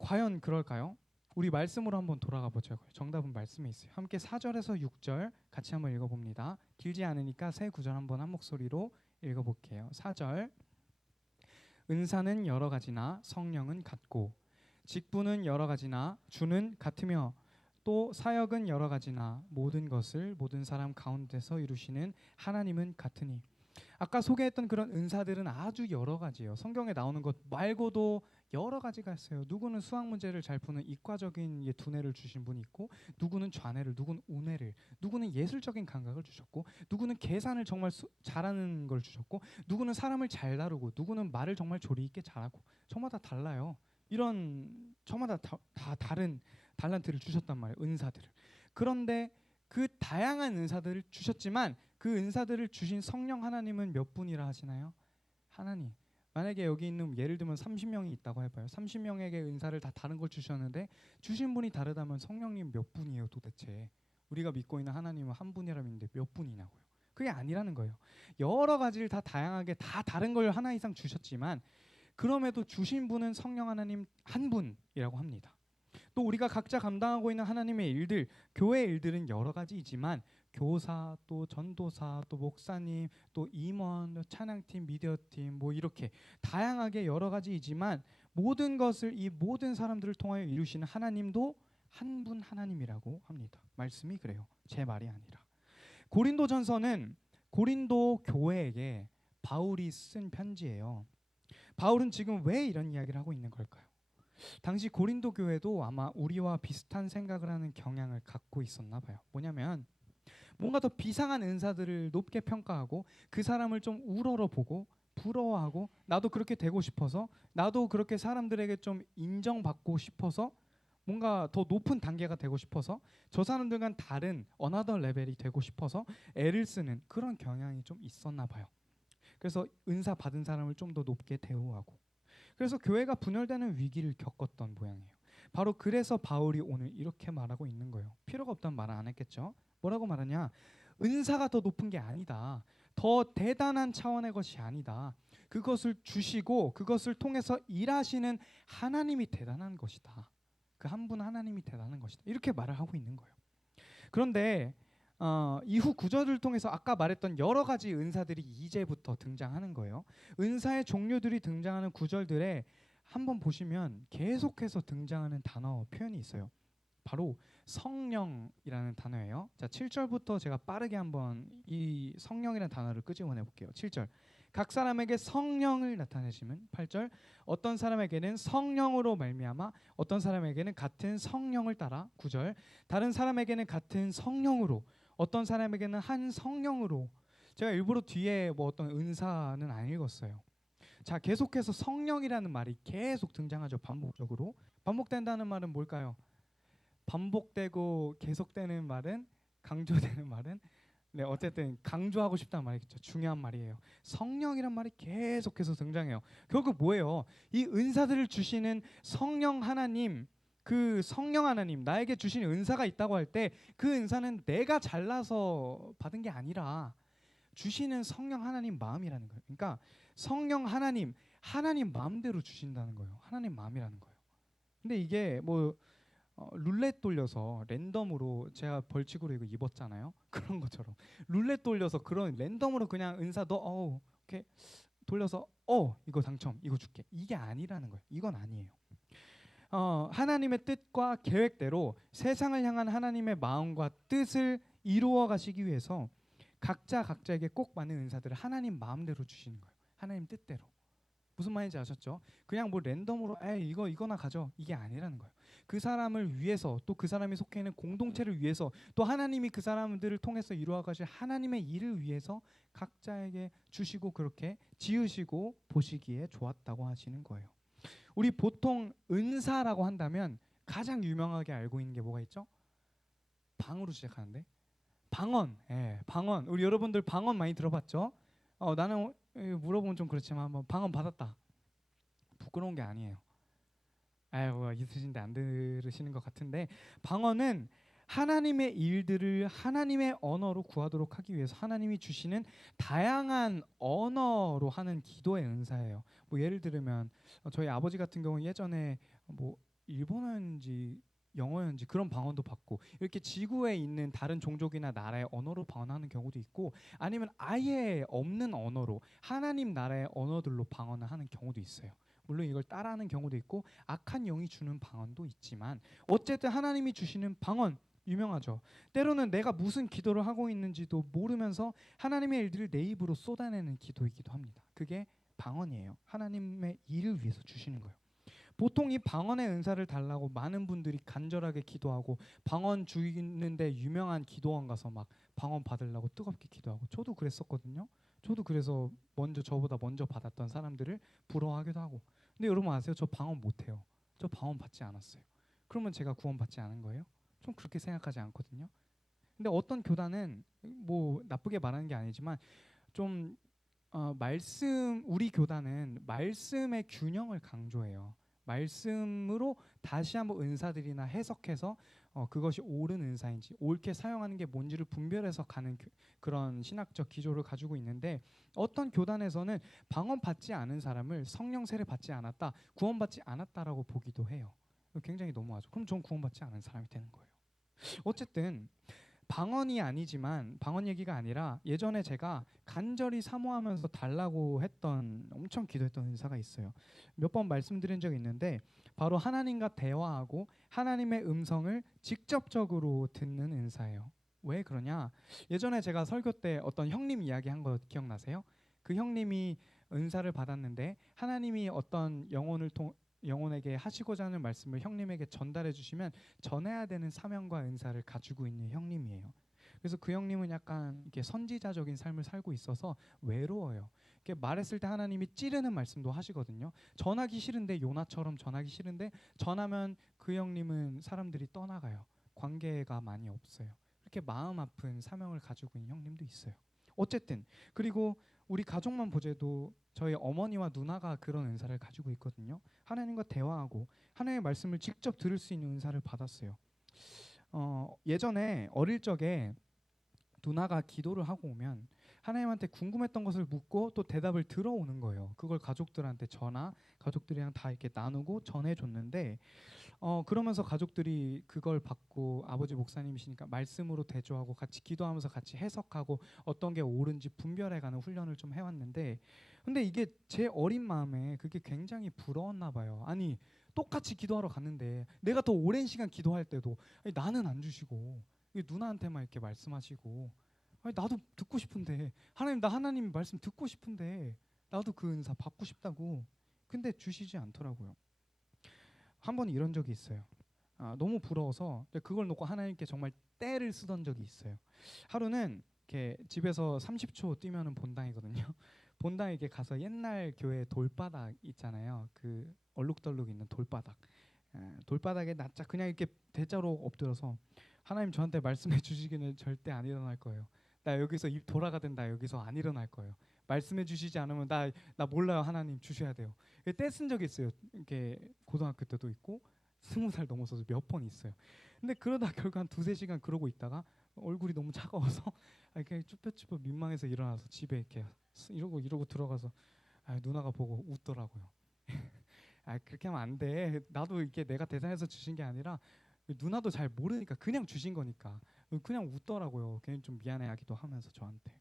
과연 그럴까요? 우리 말씀으로 한번 돌아가 보자고요. 정답은 말씀에 있어요. 함께 4절에서 6절 같이 한번 읽어봅니다. 길지 않으니까 새 구절 한번 한 목소리로 읽어볼게요. 4절 은사는 여러 가지나 성령은 같고 직분은 여러 가지나 주는 같으며 또 사역은 여러 가지나 모든 것을 모든 사람 가운데서 이루시는 하나님은 같으니. 아까 소개했던 그런 은사들은 아주 여러 가지예요. 성경에 나오는 것 말고도 여러 가지가 있어요. 누구는 수학 문제를 잘 푸는 이과적인 두뇌를 주신 분이 있고, 누구는 좌뇌를, 누구는 우뇌를, 누구는 예술적인 감각을 주셨고, 누구는 계산을 정말 잘하는 걸 주셨고, 누구는 사람을 잘 다루고, 누구는 말을 정말 조리 있게 잘하고, 저마다 달라요. 이런 저마다 다 다른 달란트를 주셨단 말이에요. 은사들을. 그런데 그 다양한 은사들을 주셨지만 그 은사들을 주신 성령 하나님은 몇 분이라 하시나요? 하나님. 만약에 여기 있는 예를 들면 30명이 있다고 해봐요. 30명에게 은사를 다 다른 걸 주셨는데 주신 분이 다르다면 성령님 몇 분이에요 도대체? 우리가 믿고 있는 하나님은 한 분이라 믿는데 몇 분이냐고요. 그게 아니라는 거예요. 여러 가지를 다 다양하게 다 다른 걸 하나 이상 주셨지만 그럼에도 주신 분은 성령 하나님 한 분이라고 합니다. 또 우리가 각자 감당하고 있는 하나님의 일들, 교회 일들은 여러 가지이지만 교사, 또 전도사, 또 목사님, 또 임원, 찬양팀, 미디어팀 뭐 이렇게 다양하게 여러 가지이지만 모든 것을 이 모든 사람들을 통하여 이루시는 하나님도 한 분 하나님이라고 합니다. 말씀이 그래요. 제 말이 아니라. 고린도전서는 고린도 교회에게 바울이 쓴 편지예요. 바울은 지금 왜 이런 이야기를 하고 있는 걸까요? 당시 고린도 교회도 아마 우리와 비슷한 생각을 하는 경향을 갖고 있었나 봐요. 뭐냐면 뭔가 더 비상한 은사들을 높게 평가하고 그 사람을 좀 우러러보고 부러워하고 나도 그렇게 되고 싶어서 나도 그렇게 사람들에게 좀 인정받고 싶어서 뭔가 더 높은 단계가 되고 싶어서 저 사람들과는 다른 어나더 레벨이 되고 싶어서 애를 쓰는 그런 경향이 좀 있었나 봐요. 그래서 은사 받은 사람을 좀 더 높게 대우하고 그래서 교회가 분열되는 위기를 겪었던 모양이에요. 바로 그래서 바울이 오늘 이렇게 말하고 있는 거예요. 필요가 없다는 말은 안 했겠죠. 뭐라고 말하냐? 은사가 더 높은 게 아니다. 더 대단한 차원의 것이 아니다. 그것을 주시고 그것을 통해서 일하시는 하나님이 대단한 것이다. 그 한 분 하나님이 대단한 것이다. 이렇게 말을 하고 있는 거예요. 그런데 이후 구절을 통해서 아까 말했던 여러 가지 은사들이 이제부터 등장하는 거예요. 은사의 종류들이 등장하는 구절들에 한번 보시면 계속해서 등장하는 단어 표현이 있어요. 바로 성령이라는 단어예요. 자, 7절부터 제가 빠르게 한번 이 성령이라는 단어를 끄집어내 볼게요. 7절. 각 사람에게 성령을 나타내시면 8절. 어떤 사람에게는 성령으로 말미암아 어떤 사람에게는 같은 성령을 따라 9절. 다른 사람에게는 같은 성령으로 어떤 사람에게는 한 성령으로. 제가 일부러 뒤에 뭐 어떤 은사는 안 읽었어요. 자, 계속해서 성령이라는 말이 계속 등장하죠. 반복적으로. 반복된다는 말은 뭘까요? 반복되고 계속되는 말은 강조되는 말은 네, 어쨌든 강조하고 싶다는 말이겠죠. 중요한 말이에요. 성령이란 말이 계속해서 등장해요. 결국 뭐예요? 이 은사들을 주시는 성령 하나님, 그 성령 하나님 나에게 주신 은사가 있다고 할 때 그 은사는 내가 잘나서 받은 게 아니라 주시는 성령 하나님 마음이라는 거예요. 그러니까 성령 하나님 마음대로 주신다는 거예요. 하나님 마음이라는 거예요. 근데 이게 뭐 룰렛 돌려서 랜덤으로 제가 벌칙으로 이거 입었잖아요. 그런 것처럼 룰렛 돌려서 그런 랜덤으로 그냥 은사 너 이렇게 돌려서 이거 당첨 이거 줄게 이게 아니라는 거예요. 이건 아니에요. 하나님의 뜻과 계획대로 세상을 향한 하나님의 마음과 뜻을 이루어 가시기 위해서 각자에게 꼭 맞는 은사들을 하나님 마음대로 주시는 거예요. 하나님 뜻대로. 무슨 말인지 아셨죠? 그냥 뭐 랜덤으로 이거나 가져 이게 아니라는 거예요. 그 사람을 위해서 또 그 사람이 속해 있는 공동체를 위해서 또 하나님이 그 사람들을 통해서 이루어 가실 하나님의 일을 위해서 각자에게 주시고 그렇게 지으시고 보시기에 좋았다고 하시는 거예요. 우리 보통 은사라고 한다면 가장 유명하게 알고 있는 게 뭐가 있죠? 방으로 시작하는데 방언. 방언. 우리 여러분들 방언 많이 들어봤죠? 나는 물어보면 좀 그렇지만 한번 방언 받았다. 부끄러운 게 아니에요. 있으신데 안 들으시는 것 같은데 방언은 하나님의 일들을 하나님의 언어로 구하도록 하기 위해서 하나님이 주시는 다양한 언어로 하는 기도의 은사예요. 뭐 예를 들면 저희 아버지 같은 경우는 예전에 뭐 일본어인지 영어인지 그런 방언도 받고 이렇게 지구에 있는 다른 종족이나 나라의 언어로 방언하는 경우도 있고 아니면 아예 없는 언어로 하나님 나라의 언어들로 방언을 하는 경우도 있어요. 물론 이걸 따라하는 경우도 있고 악한 영이 주는 방언도 있지만 어쨌든 하나님이 주시는 방언 유명하죠. 때로는 내가 무슨 기도를 하고 있는지도 모르면서 하나님의 일들을 내 입으로 쏟아내는 기도이기도 합니다. 그게 방언이에요. 하나님의 일을 위해서 주시는 거예요. 보통 이 방언의 은사를 달라고 많은 분들이 간절하게 기도하고 방언 주는데 유명한 기도원 가서 막 방언 받으려고 뜨겁게 기도하고 저도 그랬었거든요. 저도 그래서 저보다 먼저 받았던 사람들을 부러워하기도 하고. 근데 여러분 아세요? 저 방언 못해요. 저 방언 받지 않았어요. 그러면 제가 구원받지 않은 거예요? 좀 그렇게 생각하지 않거든요. 근데 어떤 교단은 뭐 나쁘게 말하는 게 아니지만 좀 우리 교단은 말씀의 균형을 강조해요. 말씀으로 다시 한번 은사들이나 해석해서 그것이 옳은 은사인지 옳게 사용하는 게 뭔지를 분별해서 가는 그런 신학적 기조를 가지고 있는데 어떤 교단에서는 방언 받지 않은 사람을 성령 세례 받지 않았다, 구원받지 않았다라고 보기도 해요. 굉장히 너무하죠. 그럼 전 구원받지 않은 사람이 되는 거예요. 어쨌든 방언이 아니지만 방언 얘기가 아니라 예전에 제가 간절히 사모하면서 달라고 했던 엄청 기도했던 은사가 있어요. 몇 번 말씀드린 적이 있는데 바로 하나님과 대화하고 하나님의 음성을 직접적으로 듣는 은사예요. 왜 그러냐? 예전에 제가 설교 때 어떤 형님 이야기한 거 기억나세요? 그 형님이 은사를 받았는데 하나님이 어떤 영혼에게 하시고자 하는 말씀을 형님에게 전달해 주시면 전해야 되는 사명과 은사를 가지고 있는 형님이에요. 그래서 그 형님은 약간 이렇게 선지자적인 삶을 살고 있어서 외로워요. 이렇게 말했을 때 하나님이 찌르는 말씀도 하시거든요. 전하기 싫은데, 요나처럼 전하기 싫은데 전하면 그 형님은 사람들이 떠나가요. 관계가 많이 없어요. 이렇게 마음 아픈 사명을 가지고 있는 형님도 있어요. 어쨌든 그리고 우리 가족만 보제도 저희 어머니와 누나가 그런 은사를 가지고 있거든요. 하나님과 대화하고 하나님의 말씀을 직접 들을 수 있는 은사를 받았어요. 예전에 어릴 적에 누나가 기도를 하고 오면 하나님한테 궁금했던 것을 묻고 또 대답을 들어오는 거예요. 그걸 가족들한테 가족들이랑 다 이렇게 나누고 전해줬는데 그러면서 가족들이 그걸 받고 아버지 목사님이시니까 말씀으로 대조하고 같이 기도하면서 같이 해석하고 어떤 게 옳은지 분별해가는 훈련을 좀 해왔는데, 근데 이게 제 어린 마음에 그게 굉장히 부러웠나 봐요. 아니 똑같이 기도하러 갔는데 내가 더 오랜 시간 기도할 때도 아니, 나는 안 주시고 누나한테만 이렇게 말씀하시고, 아니, 나도 듣고 싶은데 하나님, 나 하나님 말씀 듣고 싶은데 나도 그 은사 받고 싶다고, 근데 주시지 않더라고요. 한 번 이런 적이 있어요. 너무 부러워서 그걸 놓고 하나님께 정말 떼를 쓰던 적이 있어요. 하루는 이렇게 집에서 30초 뛰면은 본당이거든요. 본당에 이렇게 가서 옛날 교회 돌바닥 있잖아요. 그 얼룩덜룩 있는 돌바닥. 돌바닥에 낯짝 그냥 이렇게 대자로 엎드려서 하나님 저한테 말씀해 주시기는 절대 안 일어날 거예요. 나 여기서 입 돌아가든 나 여기서 안 일어날 거예요. 말씀해 주시지 않으면 나 몰라요. 하나님 주셔야 돼요. 떼쓴 적이 있어요. 이렇게 고등학교 때도 있고 20살 넘어서도 몇 번 있어요. 근데 그러다 결국 한 2-3시간 그러고 있다가 얼굴이 너무 차가워서 이렇게 쭈뼛쭈뼛 민망해서 일어나서 집에 이렇게 이러고 들어가서 누나가 보고 웃더라고요. 그렇게 하면 안 돼. 나도 이게 내가 대단해서 주신 게 아니라 누나도 잘 모르니까 그냥 주신 거니까 그냥 웃더라고요. 괜히 좀 미안해하기도 하면서 저한테.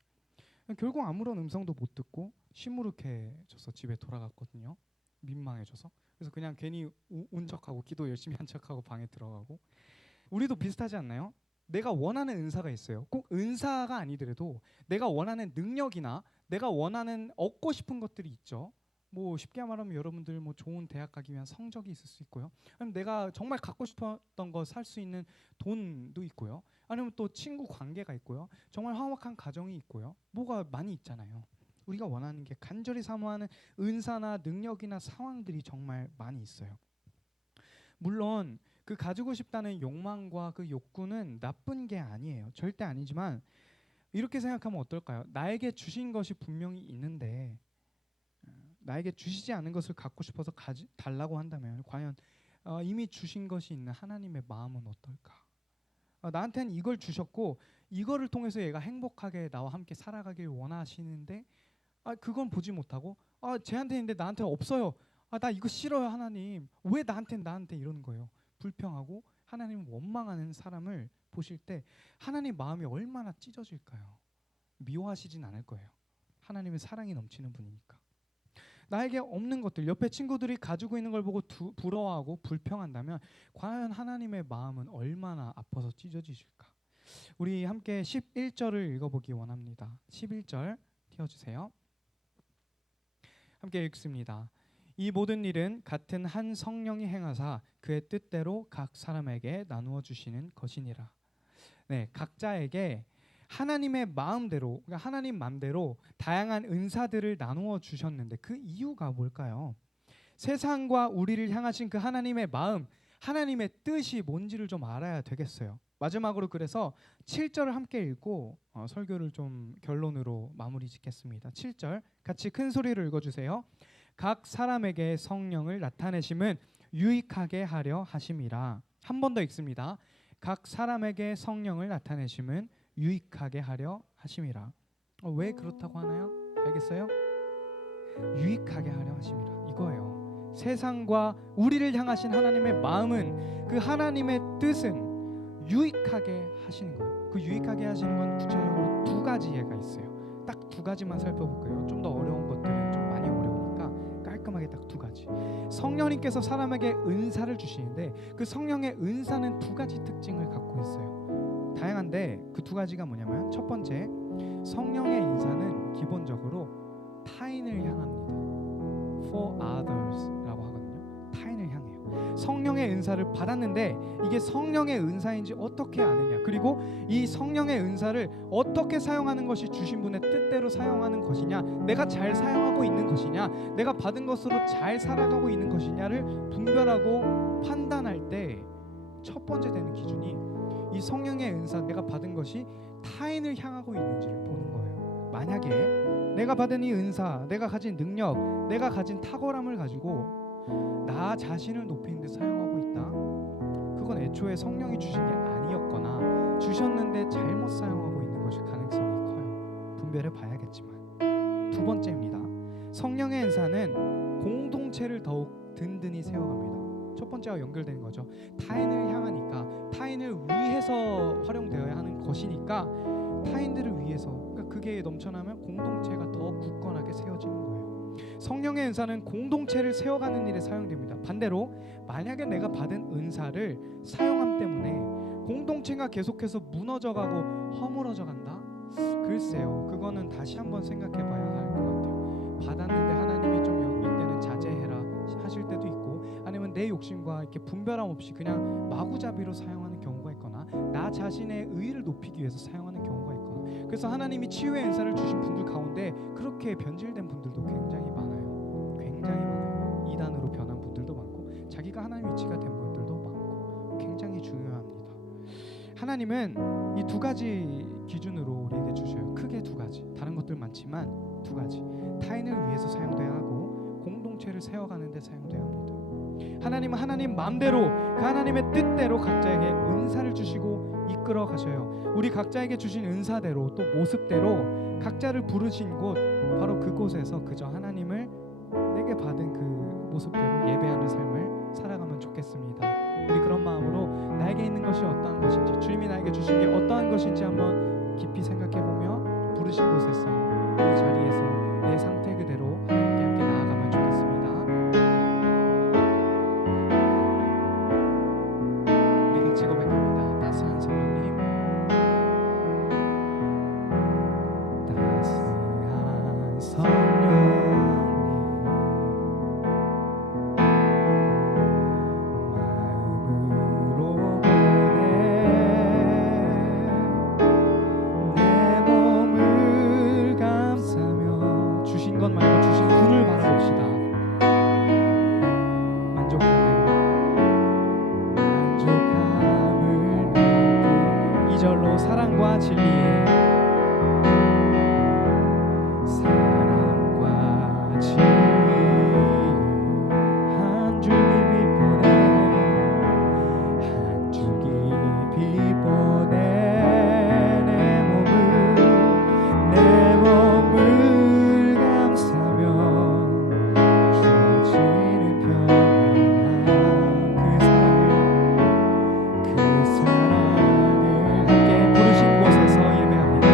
결국 아무런 음성도 못 듣고 시무룩해져서 집에 돌아갔거든요. 민망해져서. 그래서 그냥 괜히 운 척하고 기도 열심히 한 척하고 방에 들어가고. 우리도 비슷하지 않나요? 내가 원하는 은사가 있어요. 꼭 은사가 아니더라도 내가 원하는 능력이나 내가 원하는 얻고 싶은 것들이 있죠. 뭐 쉽게 말하면 여러분들 뭐 좋은 대학 가기 위한 성적이 있을 수 있고요. 아니면 내가 정말 갖고 싶었던 거 살 수 있는 돈도 있고요. 아니면 또 친구 관계가 있고요. 정말 화목한 가정이 있고요. 뭐가 많이 있잖아요. 우리가 원하는 게 간절히 사모하는 은사나 능력이나 상황들이 정말 많이 있어요. 물론 그 가지고 싶다는 욕망과 그 욕구는 나쁜 게 아니에요. 절대 아니지만 이렇게 생각하면 어떨까요? 나에게 주신 것이 분명히 있는데 나에게 주시지 않은 것을 갖고 싶어서 달라고 한다면 과연 이미 주신 것이 있는 하나님의 마음은 어떨까? 나한테는 이걸 주셨고 이거를 통해서 얘가 행복하게 나와 함께 살아가길 원하시는데 그건 보지 못하고 쟤한테 있는데 나한테 없어요. 나 이거 싫어요 하나님. 왜 나한테 이러는 거예요. 불평하고 하나님을 원망하는 사람을 보실 때 하나님 마음이 얼마나 찢어질까요? 미워하시진 않을 거예요. 하나님은 사랑이 넘치는 분이니까. 나에게 없는 것들, 옆에 친구들이 가지고 있는 걸 보고 부러워하고 불평한다면 과연 하나님의 마음은 얼마나 아파서 찢어지실까? 우리 함께 11절을 읽어보기 원합니다. 11절 띄워주세요. 함께 읽습니다. 이 모든 일은 같은 한 성령이 행하사 그의 뜻대로 각 사람에게 나누어 주시는 것이니라. 네, 각자에게 하나님의 마음대로, 그러니까 하나님 마음대로 다양한 은사들을 나누어 주셨는데 그 이유가 뭘까요? 세상과 우리를 향하신 그 하나님의 마음, 하나님의 뜻이 뭔지를 좀 알아야 되겠어요. 마지막으로 그래서 7절을 함께 읽고 설교를 좀 결론으로 마무리 짓겠습니다. 7절 같이 큰 소리로 읽어주세요. 각 사람에게 성령을 나타내심은 유익하게 하려 하심이라. 한 번 더 읽습니다. 각 사람에게 성령을 나타내심은 유익하게 하려 하심이라. 왜 그렇다고 하나요? 알겠어요? 유익하게 하려 하심이라. 이거예요. 세상과 우리를 향하신 하나님의 마음은, 그 하나님의 뜻은 유익하게 하시는 거예요. 그 유익하게 하시는 건 구체적으로 2가지 예가 있어요. 딱 2가지만 살펴볼게요. 좀 더 어려운 것들은 좀 많이 어려우니까 깔끔하게 딱 2가지. 성령님께서 사람에게 은사를 주시는데 그 성령의 은사는 2가지 특징을 갖고 있어요. 다양한데 그 2가지가 뭐냐면, 첫 번째, 성령의 인사는 기본적으로 타인을 향합니다. For others라고 하거든요. 타인을 성령의 은사를 받았는데 이게 성령의 은사인지 어떻게 아느냐, 그리고 이 성령의 은사를 어떻게 사용하는 것이 주신 분의 뜻대로 사용하는 것이냐, 내가 잘 사용하고 있는 것이냐, 내가 받은 것으로 잘 살아가고 있는 것이냐를 분별하고 판단할 때 첫 번째 되는 기준이 이 성령의 은사, 내가 받은 것이 타인을 향하고 있는지를 보는 거예요. 만약에 내가 받은 이 은사, 내가 가진 능력, 내가 가진 탁월함을 가지고 나 자신을 높이는 데 사용하고 있다, 그건 애초에 성령이 주신 게 아니었거나 주셨는데 잘못 사용하고 있는 것일 가능성이 커요. 분별해 봐야겠지만. 두 번째입니다. 성령의 은사는 공동체를 더욱 든든히 세워갑니다. 첫 번째와 연결되는 거죠. 타인을 향하니까, 타인을 위해서 활용되어야 하는 것이니까 타인들을 위해서, 그러니까 그게 넘쳐나면 공동체가 더 굳건하게 세워지는 거예요. 성령의 은사는 공동체를 세워가는 일에 사용됩니다. 반대로 만약에 내가 받은 은사를 사용함 때문에 공동체가 계속해서 무너져가고 허물어져 간다? 글쎄요, 그거는 다시 한번 생각해 봐야 할 것 같아요. 받았는데 하나님이 좀 이때는 자제해라 하실 때도 있고, 아니면 내 욕심과 이렇게 분별함 없이 그냥 마구잡이로 사용하는 경우가 있거나, 나 자신의 의의를 높이기 위해서 사용하는 경우가 있거나, 그래서 하나님이 치유의 은사를 주신 분들 가운데 그렇게 변질된 분들도 굉장히 많아요. 굉장히 많아요. 이단으로 변한 분들도 많고, 자기가 하나님 위치가 된 분들도 많고, 굉장히 중요합니다. 하나님은 이 두 가지 기준으로 우리에게 주셔요. 크게 두 가지, 다른 것들 많지만 두 가지. 타인을 위해서 사용돼야 하고 공동체를 세워가는 데 사용돼야 합니다. 하나님은 하나님 마음대로, 그 하나님의 뜻대로 각자에게 은사를 주시고 이끌어 가셔요. 우리 각자에게 주신 은사대로, 또 모습대로 각자를 부르신 곳, 바로 그곳에서 그저 하나님을 내게 받은 그 모습대로 예배하는 삶을 살아가면 좋겠습니다. 우리 그런 마음으로 나에게 있는 것이 어떠한 것인지, 주님이 나에게 주신 게 어떠한 것인지 한번 깊이 생각해보며 부르신 곳에서, 이 자리에서 내 상태 그대로 하나님께 함께 나아가면 좋겠습니다. 우리 같이 고백합니다. 따스한 성령님, 따스한 성령님, 것 말고 주신 분을 바라봅시다. 만족함을 느끼 2절로 사랑과 진리에, 사랑과 진리에 한 줄기 빛보내, 한 줄기 빛보내 내 몸을 그 사랑을 함께 부르신 곳에서 예배합니다.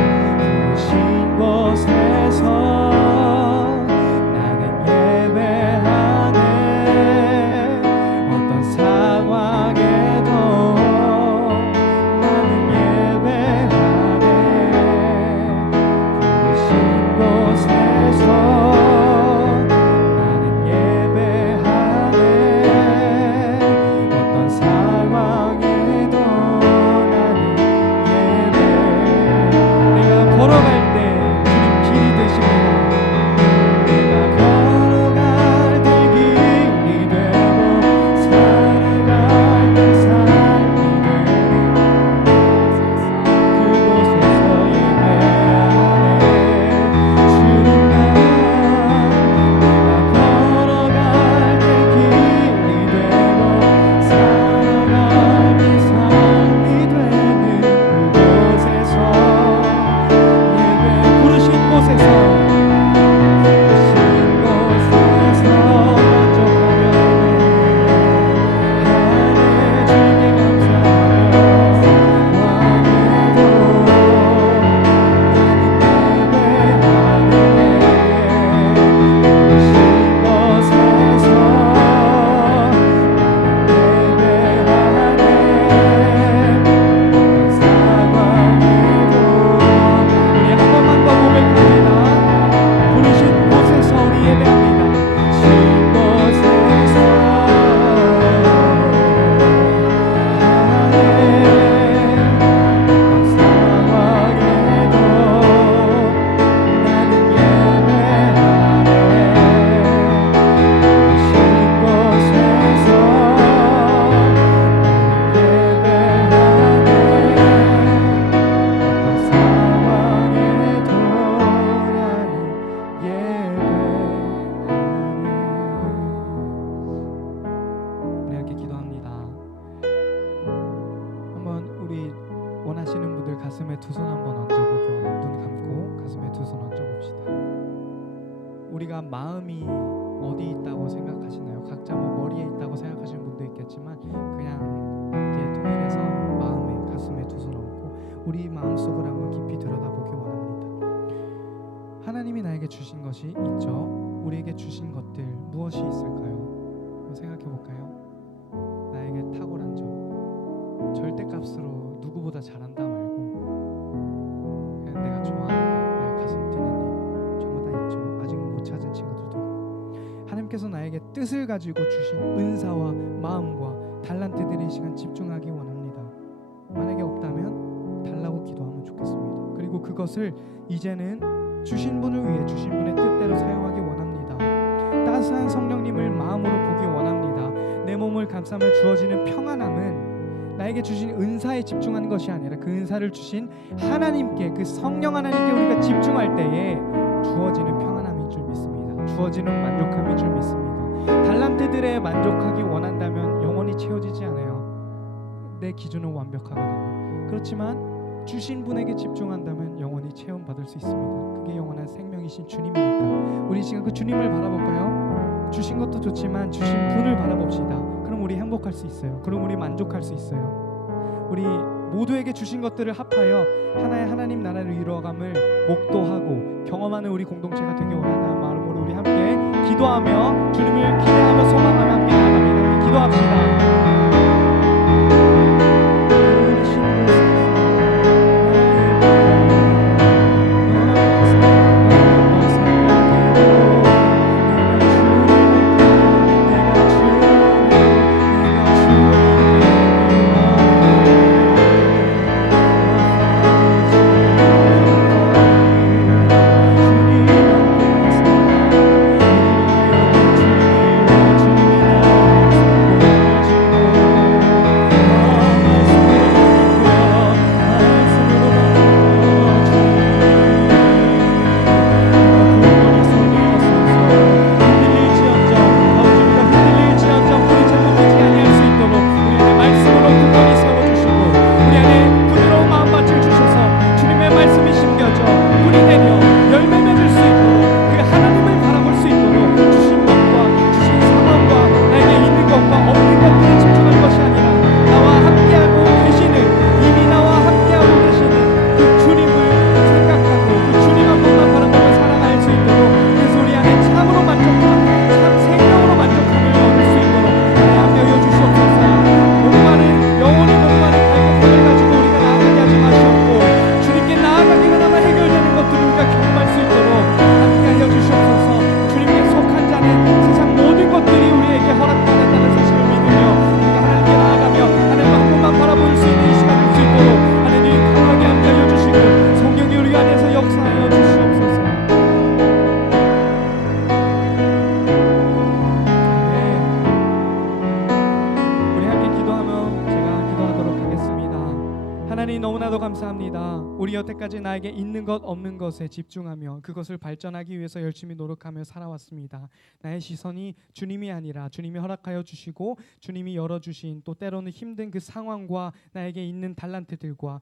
원하시는 분들 가슴에 두 손 한번 얹어보기 원합니다. 눈 감고 가슴에 두 손 얹어봅시다. 우리가 마음이 어디 있다고 생각하시나요? 각자 뭐 머리에 있다고 생각하시는 분도 있겠지만 그냥 이렇게 통일해서 마음에 가슴에 두 손 얹고 우리 마음속을 한번 깊이 들여다보기 원합니다. 하나님이 나에게 주신 것이 있죠. 우리에게 주신 것들 무엇이 있을까요? 한번 생각해 볼까요? 나에게 탁월한 점, 절대값으로 누구보다 잘한다 말고 그냥 내가 좋아하는 거, 내가 가슴 뛰는 일 정말 다 있죠. 아직 못 찾은 친구들도 있고 하나님께서 나에게 뜻을 가지고 주신 은사와 마음과 달란트들의 시간 집중하기 원합니다. 만약에 없다면 달라고 기도하면 좋겠습니다. 그리고 그것을 이제는 주신 분을 위해 주신 분의 뜻대로 사용하기 원합니다. 따스한 성령님을 마음으로 보기 원합니다. 내 몸을 감싸며 주어지는 평안함은 나에게 주신 은사에 집중하는 것이 아니라 그 은사를 주신 하나님께, 그 성령 하나님께 우리가 집중할 때에 주어지는 평안함인 줄 믿습니다. 주어지는 만족함인 줄 믿습니다. 달란트들에 만족하기 원한다면 영원히 채워지지 않아요. 내 기준은 완벽하거든요. 그렇지만 주신 분에게 집중한다면 영원히 체험받을 수 있습니다. 그게 영원한 생명이신 주님이니까 우리 지금 그 주님을 바라볼까요? 주신 것도 좋지만 주신 분을 바라봅시다. 그럼 우리 행복할 수 있어요. 그럼 우리 만족할 수 있어요. 우리 모두에게 주신 것들을 합하여 하나의 하나님 나라를 이루어감을 목도하고 경험하는 우리 공동체가 되기 원한다는 마음으로 우리 함께 기도하며 주님을 기대하며 소망하며 함께 나아갑니다. 함께 기도합시다. 너무나도 감사합니다. 우리 여태까지 나에게 있는 것 없는 것에 집중하며 그것을 발전하기 위해서 열심히 노력하며 살아왔습니다. 나의 시선이 주님이 아니라 주님이 허락하여 주시고 주님이 열어주신 또 때로는 힘든 그 상황과 나에게 있는 달란트들과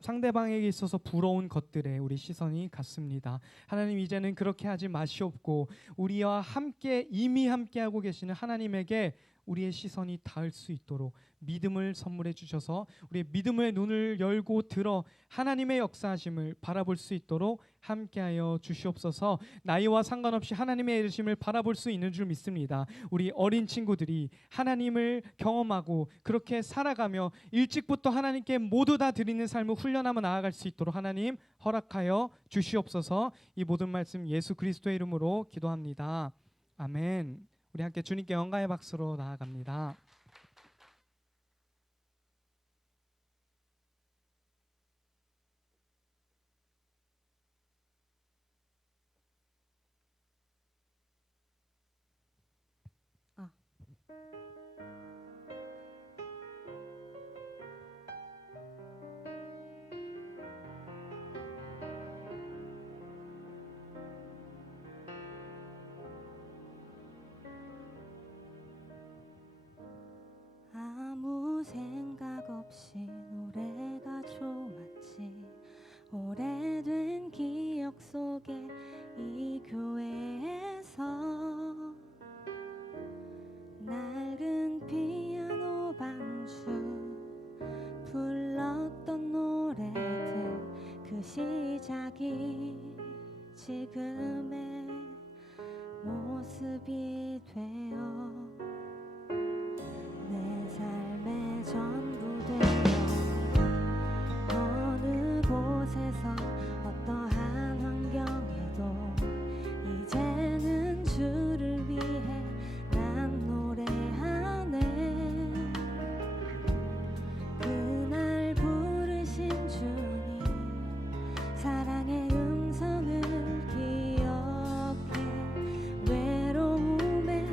상대방에게 있어서 부러운 것들에 우리 시선이 갔습니다. 하나님 이제는 그렇게 하지 마시옵고 우리와 함께 이미 함께하고 계시는 하나님에게 우리의 시선이 닿을 수 있도록 믿음을 선물해 주셔서 우리의 믿음의 눈을 열고 들어 하나님의 역사하심을 바라볼 수 있도록 함께하여 주시옵소서. 나이와 상관없이 하나님의 이르심을 바라볼 수 있는 줄 믿습니다. 우리 어린 친구들이 하나님을 경험하고 그렇게 살아가며 일찍부터 하나님께 모두 다 드리는 삶을 훈련하며 나아갈 수 있도록 하나님 허락하여 주시옵소서. 이 모든 말씀 예수 그리스도의 이름으로 기도합니다. 아멘. 우리 함께 주님께 영광의 박수로 나아갑니다. 아무 생각 없이 노래가 좋아 시작이 지금의 모습이 되어 내 삶의 전부 되어 어느 곳에서 어떠한 환경에도 이제는 주를 위해 난 노래하네. 그날 부르신 주님 사랑의 음성을 기억해 외로움에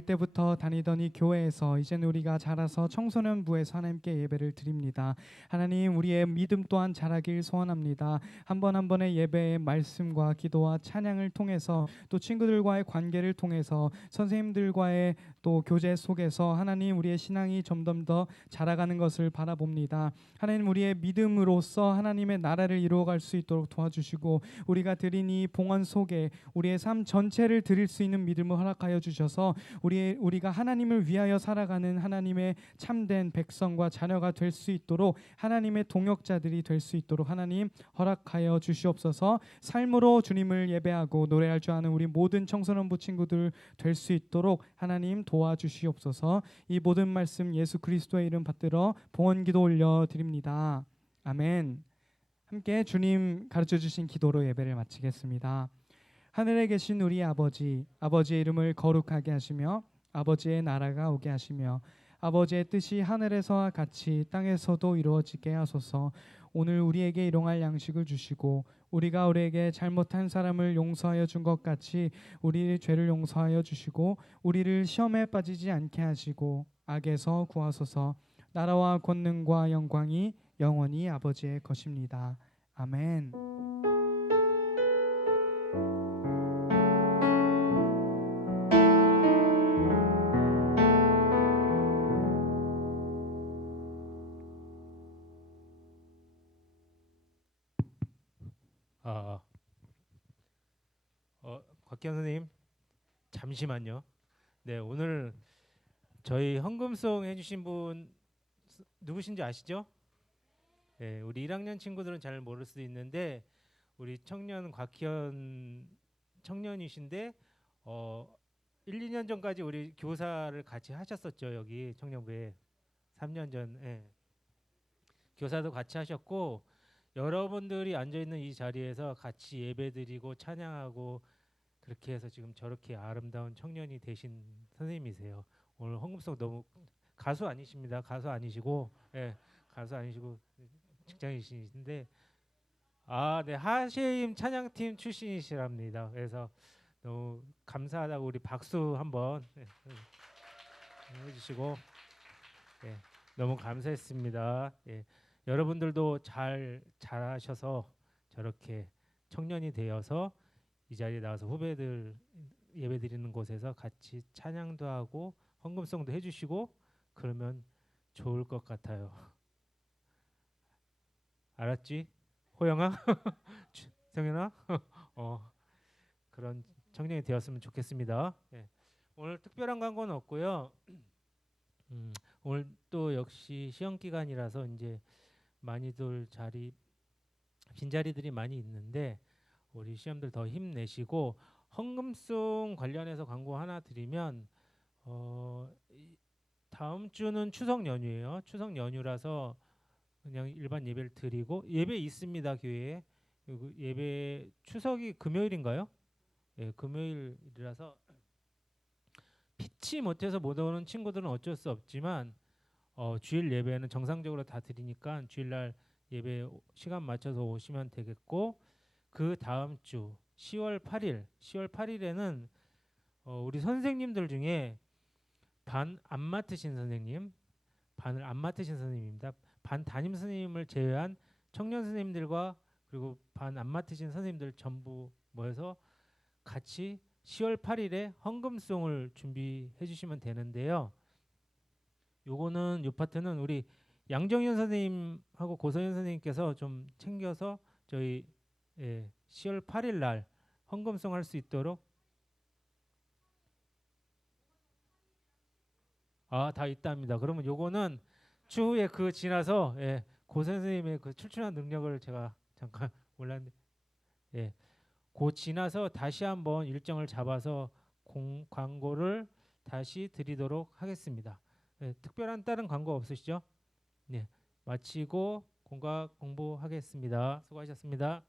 어릴 때부터 다니던 이 교회에서 이제는 우리가 자라서 청소년부에서 하나님께 예배를 드립니다. 하나님, 우리의 믿음 또한 자라길 소원합니다. 한 번 한 번의 예배의 말씀과 기도와 찬양을 통해서 또 친구들과의 관계를 통해서 선생님들과의 또 교제 속에서 하나님, 우리의 신앙이 점점 더 자라가는 것을 바라봅니다. 하나님, 우리의 믿음으로써 하나님의 나라를 이루어갈 수 있도록 도와주시고 우리가 드린 이 봉헌 속에 우리의 삶 전체를 드릴 수 있는 믿음을 허락하여 주셔서 우리가 하나님을 위하여 살아가는 하나님의 참된 백성과 자녀가 될 수 있도록 하나님의 동역자들이 될 수 있도록 하나님 허락하여 주시옵소서. 삶으로 주님을 예배하고 노래할 줄 아는 우리 모든 청소년부 친구들 될 수 있도록 하나님 도와주시옵소서. 이 모든 말씀 예수 그리스도의 이름 받들어 봉헌기도 올려드립니다. 아멘. 함께 주님 가르쳐 주신 기도로 예배를 마치겠습니다. 하늘에 계신 우리 아버지, 아버지의 이름을 거룩하게 하시며 아버지의 나라가 오게 하시며 아버지의 뜻이 하늘에서와 같이 땅에서도 이루어지게 하소서. 오늘 우리에게 일용할 양식을 주시고 우리가 우리에게 잘못한 사람을 용서하여 준 것 같이 우리의 죄를 용서하여 주시고 우리를 시험에 빠지지 않게 하시고 악에서 구하소서. 나라와 권능과 영광이 영원히 아버지의 것입니다. 아멘. 곽기현 선생님 잠시만요. 네, 오늘 저희 헌금송 해주신 분 누구신지 아시죠? 네, 우리 1학년 친구들은 잘 모를 수도 있는데 우리 청년 곽기현 청년이신데 1, 2년 전까지 우리 교사를 같이 하셨었죠. 여기 청년부에 3년 전. 예. 교사도 같이 하셨고 여러분들이 앉아 있는 이 자리에서 같이 예배드리고 찬양하고 그렇게 해서 지금 저렇게 아름다운 청년이 되신 선생님이세요. 오늘 헌금송 너무 가수 아니십니다. 가수 아니시고, 예, 가수 아니시고 직장이신데, 네, 하쉐임 찬양팀 출신이시랍니다. 그래서 너무 감사하다고 우리 박수 한번 해주시고, 예, 너무 감사했습니다. 예, 여러분들도 잘하셔서 저렇게 청년이 되어서 이 자리에 나와서 후배들 예배드리는 곳에서 같이 찬양도 하고 헌금송도 해주시고 그러면 좋을 것 같아요. 알았지? 호영아? 성현아? 그런 청년이 되었으면 좋겠습니다. 네. 오늘 특별한 광고는 없고요. 오늘 또 역시 시험 기간이라서 이제 많이들 빈자리들이 많이 있는데 우리 시험들 더 힘내시고 헌금송 관련해서 광고 하나 드리면 다음 주는 추석 연휴예요. 추석 연휴라서 그냥 일반 예배를 드리고 예배 있습니다. 교회에. 예배 추석이 금요일인가요? 예, 금요일이라서 피치 못해서 못 오는 친구들은 어쩔 수 없지만 주일 예배는 정상적으로 다 드리니까 주일날 예배 시간 맞춰서 오시면 되겠고 그 다음 주 10월 8일에는 우리 선생님들 중에 반을 안 맡으신 선생님입니다. 반 담임 선생님을 제외한 청년 선생님들과 그리고 반 안 맡으신 선생님들 전부 모여서 같이 10월 8일에 헌금송을 준비해 주시면 되는데요. 요거는 요 파트는 우리 양정현 선생님하고 고서현 선생님께서 좀 챙겨서 저희 10월 8일 날 헌금송 할 수 있도록 다 있답니다. 그러면 요거는 추후에 그 지나서 고 선생님의 그 출중한 능력을 제가 잠깐 몰랐는데 고 지나서 다시 한번 일정을 잡아서 광고를 다시 드리도록 하겠습니다. 특별한 다른 광고 없으시죠? 네, 마치고 공각 공부하겠습니다. 수고하셨습니다.